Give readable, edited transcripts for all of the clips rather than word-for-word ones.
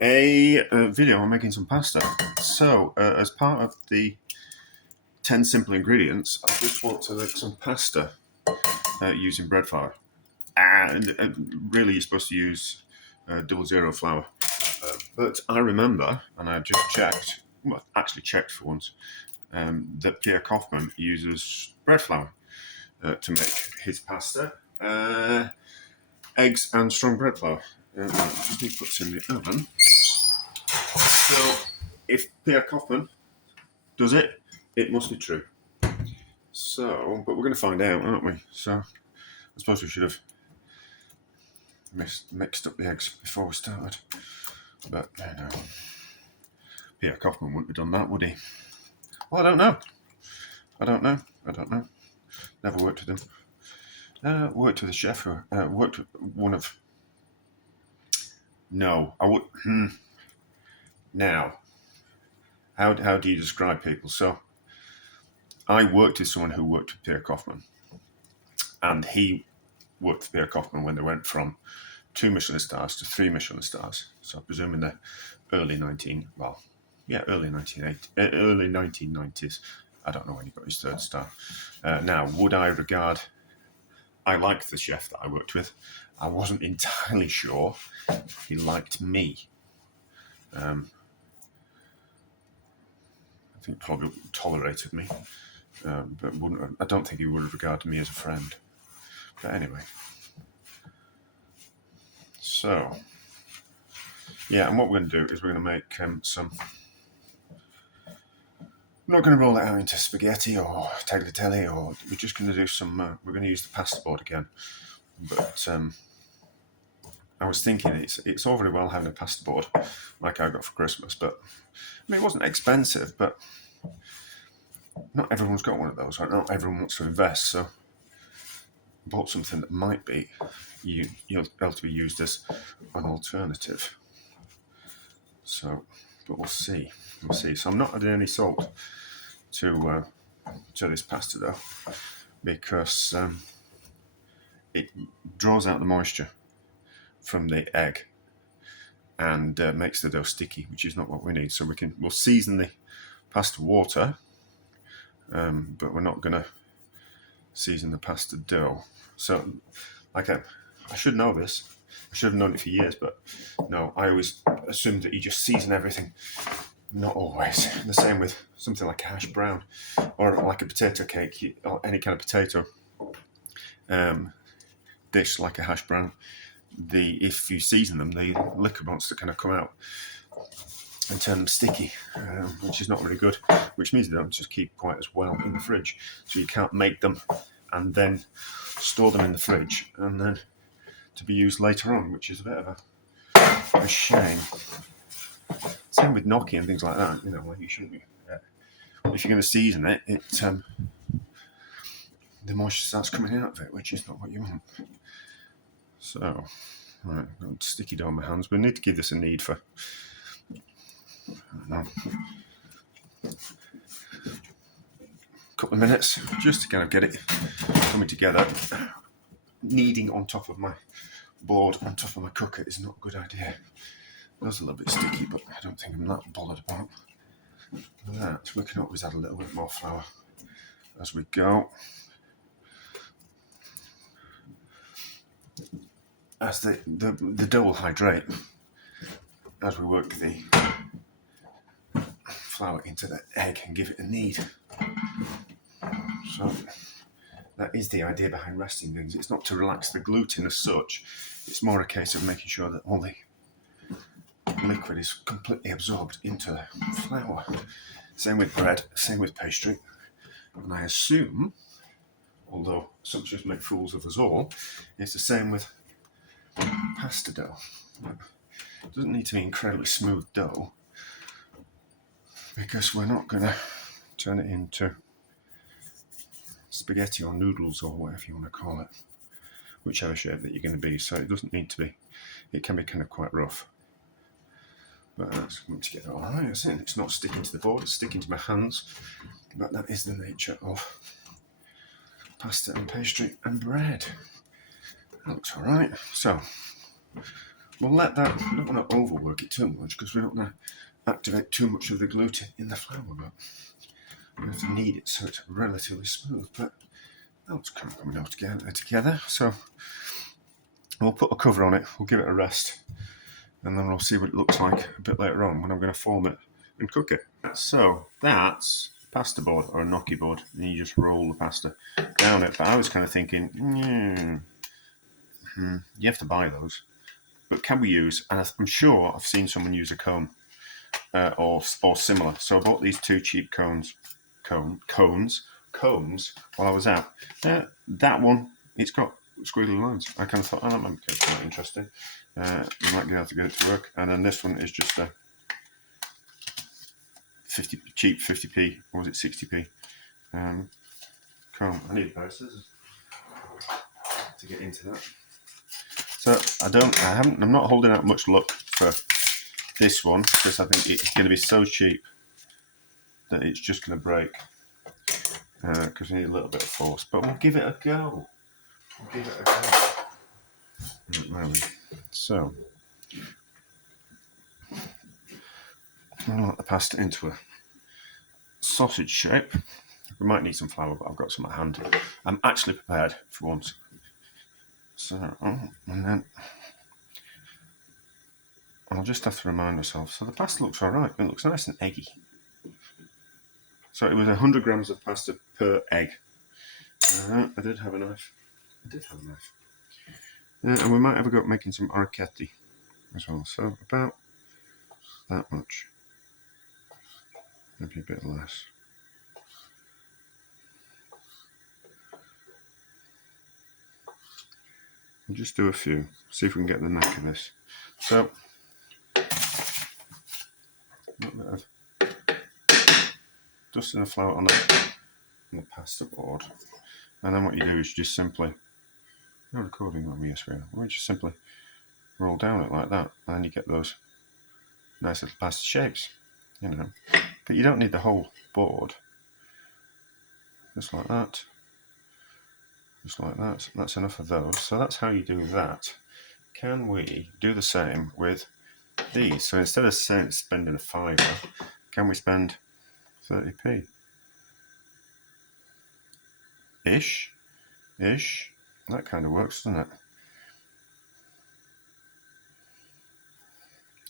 a video on making some pasta. So, as part of the 10 simple ingredients, I just want to make some pasta using bread flour. And really, you're supposed to use 00 flour. But I remember, and I just checked, well, actually checked for once, that Pierre Kaufmann uses bread flour to make his pasta. Eggs and strong bread flour. He puts in the oven. So, if Pierre Kaufmann does it, it must be true. So, but we're going to find out, aren't we? So, I suppose we should have mixed up the eggs before we started. But, you know, Pierre Kaufmann wouldn't have done that, would he? Well, I don't know. Never worked with him. Worked with a chef who worked with one of... No, I would... Now, how do you describe people? So, I worked with someone who worked with Pierre Kaufmann, and he worked with Pierre Kaufmann when they went from 2 Michelin stars to 3 Michelin stars. So, I presume in the early 1990s. I don't know when he got his 3rd star. Now, would I regard... I liked the chef that I worked with. I wasn't entirely sure he liked me. I think probably tolerated me, but wouldn't. I don't think he would have regarded me as a friend. But anyway, so yeah, and what we're going to do is we're going to make some. I'm not going to roll it out into spaghetti or tagliatelle, or we're just going to do some. We're going to use the pasta board again, but I was thinking it's all very well having a pasta board like I got for Christmas, but I mean, it wasn't expensive, but not everyone's got one of those, right? Not everyone wants to invest, so I bought something that might be able to be used as an alternative. So, but we'll see. So I'm not adding any salt to this pasta dough because it draws out the moisture from the egg and makes the dough sticky, which is not what we need. So we'll season the pasta water, but we're not going to season the pasta dough. So, like I should know this. I should have known it for years, but no, I always assumed that you just season everything. Not always. The same with something like a hash brown or like a potato cake or any kind of potato dish like a hash brown. If you season them, the liquor wants to kind of come out and turn them sticky, which is not really good, which means they don't just keep quite as well in the fridge. So you can't make them and then store them in the fridge and then to be used later on, which is a bit of a shame. Same with gnocchi and things like that, you know, like you shouldn't be. If you're going to season it, the moisture starts coming out of it, which is not what you want. So, right, I've got sticky dough on my hands. We need to give this a knead for, I don't know, a couple of minutes, just to kind of get it coming together. Kneading on top of my board, on top of my cooker is not a good idea. It was a little bit sticky, but I don't think I'm that bothered about that. We can always add a little bit more flour as we go. As the dough will hydrate as we work the flour into the egg and give it a knead. So that is the idea behind resting things. It's not to relax the gluten as such. It's more a case of making sure that all the liquid is completely absorbed into the flour. Same with bread, same with pastry. And I assume, although assumptions make fools of us all, it's the same with pasta dough. It doesn't need to be incredibly smooth dough because we're not going to turn it into spaghetti or noodles or whatever you want to call it, whichever shape that you're going to be. So it doesn't need to be, it can be kind of quite rough. But that's coming together all right, isn't it? It's not sticking to the board, it's sticking to my hands. But that is the nature of pasta and pastry and bread. That looks all right. So we'll let that. We don't want to overwork it too much because we don't want to activate too much of the gluten in the flour. But we have to knead it so it's relatively smooth. But that's kind of coming out together. So we'll put a cover on it. We'll give it a rest, and then we'll see what it looks like a bit later on when I'm going to form it and cook it. So that's pasta board or a gnocchi board, and you just roll the pasta down it. But I was kind of thinking, you have to buy those. But can we use, and I'm sure I've seen someone use a cone or similar. So I bought these 2 cheap cones while I was out. That one, it's got squiggly lines. I kind of thought, that might be quite interesting. You might be able to get it to work. And then this one is just a cheap 50p, or was it 60p cone. I need a pair of scissors to get into that. So I'm not holding out much luck for this one because I think it's going to be so cheap that it's just going to break because we need a little bit of force. But we'll give it a go. So I'll let the pasta into a sausage shape. We might need some flour, but I've got some at hand. I'm actually prepared for once. So, and then I'll just have to remind myself. So the pasta looks all right. It looks nice and eggy. So it was 100 grams of pasta per egg. I did have a knife. And we might have a go at making some orecchiette as well. So about that much. Maybe a bit less. We'll just do a few. See if we can get the knack of this. So a little bit of dusting the flour on the pasta board, and then what you do is you just simply, no recording on me, yes we are. We just simply roll down it like that, and then you get those nice little pasta shapes, But you don't need the whole board. Just like that. That's enough of those. So that's how you do that. Can we do the same with these? So instead of spending a fiver, can we spend 30p? Ish. That kind of works, doesn't it?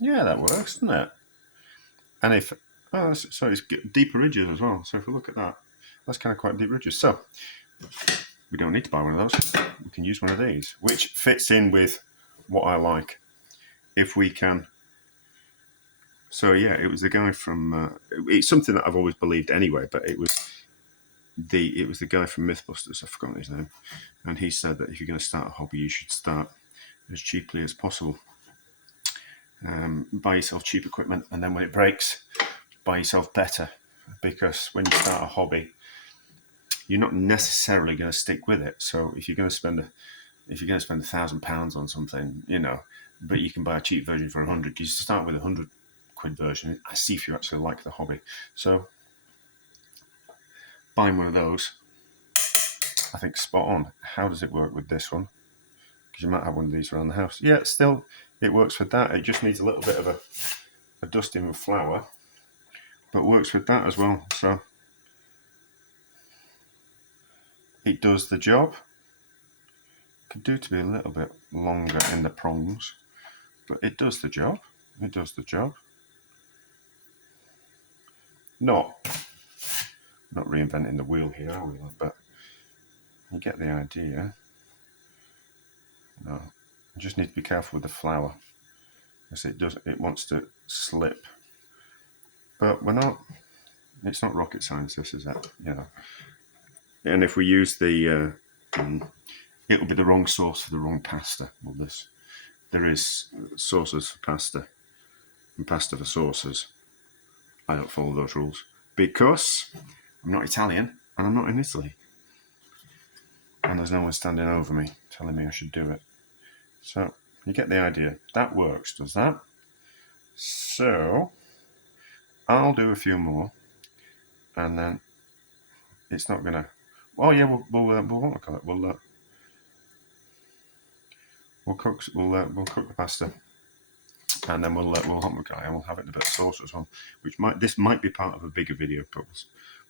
Yeah, that works, doesn't it? And if so it's deeper ridges as well. So if we look at that, that's kind of quite deep ridges. So we don't need to buy one of those. We can use one of these, which fits in with what I like. If we can. So yeah, it was the guy from. It's something that I've always believed anyway, but it was the guy from Mythbusters. I've forgotten his name, and he said that if you're going to start a hobby, you should start as cheaply as possible. Buy yourself cheap equipment, and then when it breaks, buy yourself better. Because when you start a hobby, you're not necessarily going to stick with it. So if you're going to spend £1,000 on something, but you can buy a cheap version for 100, you start with £100 version. I see if you actually like the hobby. So buying one of those, I think, spot on. How does it work with this one? Because you might have one of these around the house. Yeah, still, it works with that. It just needs a little bit of a dusting with flour, but works with that as well. So it does the job. Could do to be a little bit longer in the prongs, but it does the job. Not reinventing the wheel here, are we? But you get the idea. No, you just need to be careful with the flour, because it wants to slip. But we're not. It's not rocket science. This is it, And if we use the, it'll be the wrong sauce for the wrong pasta. Well, there is sauces for pasta and pasta for sauces. I don't follow those rules because I'm not Italian and I'm not in Italy. And there's no one standing over me telling me I should do it. So you get the idea. That works, does that? So I'll do a few more, and then it's not gonna. Oh yeah, we'll what call it? We'll cook the pasta and then we'll and we'll have it in a bit of sauce as well, which might be part of a bigger video, but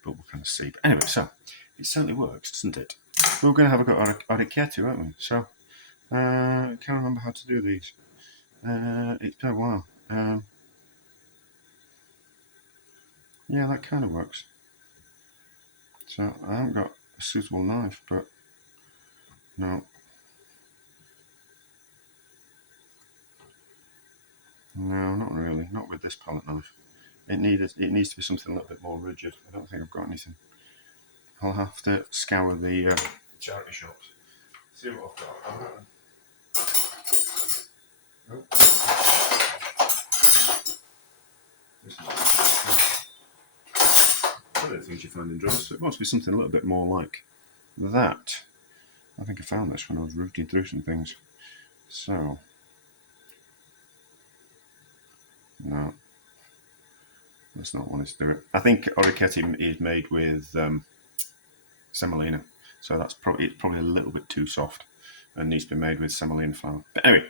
we'll kind of see. But anyway, so it certainly works, doesn't it? We're going to have a go at orecchiette, aren't we? So I can't remember how to do these. It's been a while. Yeah, that kind of works. So I haven't got a suitable knife, but no. No, not really. Not with this palette knife. It needs to be something a little bit more rigid. I don't think I've got anything. I'll have to scour the charity shops. See what I've got. One of the things you find in drawers, so it must be something a little bit more like that. I think I found this when I was rooting through some things. So, no, that's not what it's doing. I think orecchiette is made with semolina, so it's probably a little bit too soft and needs to be made with semolina flour. But anyway,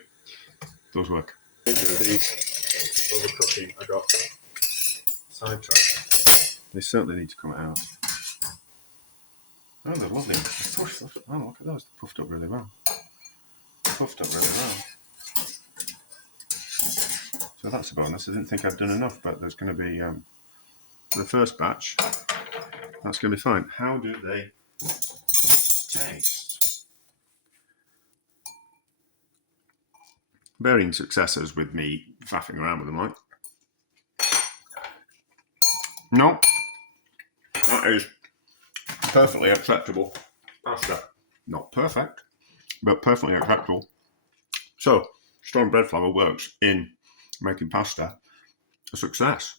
those work. These overcooking, I got sidetracked. They certainly need to come out. Oh, they're lovely. Oh, look at those. They're puffed up really well. So that's a bonus. I didn't think I'd done enough, but there's going to be, for the first batch, that's going to be fine. How do they taste? Varying successes with me faffing around with them, like. No, that is perfectly acceptable pasta. Not perfect, but perfectly acceptable. So, strong bread flour works in making pasta a success.